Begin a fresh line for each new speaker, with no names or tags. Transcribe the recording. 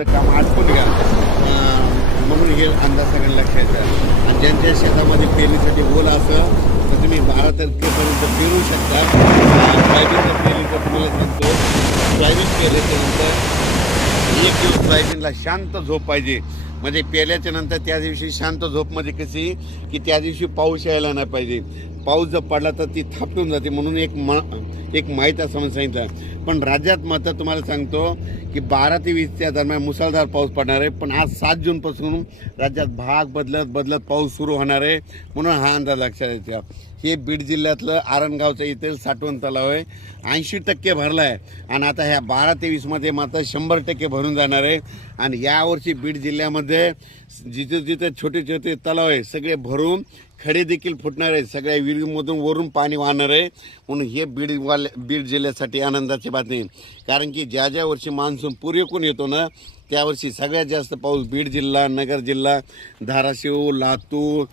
शेतामधलं काम आटपून घ्या. म्हणून हे अंदाज सगळ्यांना लक्षात आणि ज्यांच्या शेतामध्ये पेरणीसाठी ओल असं तर तुम्ही बारा तारखेपर्यंत पेरू शकता. सोयाबीनचं पेरणीचं तुम्हाला सांगतो. सोयाबीन पेरल्याच्यानंतर एक दिवस सोयाबीनला शांत झोप पाहिजे. म्हणजे पेल्याच्या नंतर त्या दिवशी शांत झोप म्हणजे कशी? की त्या दिवशी पाऊस यायला नाही पाहिजे. पाऊस जर पडला तर ती थापटून जाते म्हणून एक म एक माहीत असं म्हणून सांगितलं. पण राज्यात मात्र तुम्हाला सांगतो की बारा ते वीसच्या दरम्यान मुसळधार पाऊस पडणार आहे. पण आज सात जूनपासून राज्यात भाग बदलत बदलत पाऊस सुरू होणार आहे म्हणून हा अंदाज लक्षात येतो. हे बीड जिल्ह्यातलं आरणगावचं इथे साठवण तलाव आहे. ऐंशी टक्के भरला आहे आणि आता ह्या बारा ते वीसमध्ये मात्र शंभर टक्के भरून जाणार आहे. आणि यावर्षी बीड जिल्ह्यामध्ये जिथे जिथे छोटे छोटे तलाव आहे सगळे भरून खडे देखील फुटणार आहे सगळ्या विहिरीमधून वरून पाणी वाहणार आहे. म्हणून हे बीडवाले बीड जिल्ह्यासाठी आनंदाची बातमी कारण की ज्या ज्या वर्षी मान्सून पुरेकून येतो ना त्यावर्षी सगळ्यात जास्त पाऊस बीड जिल्हा नगर जिल्हा धाराशिव लातूर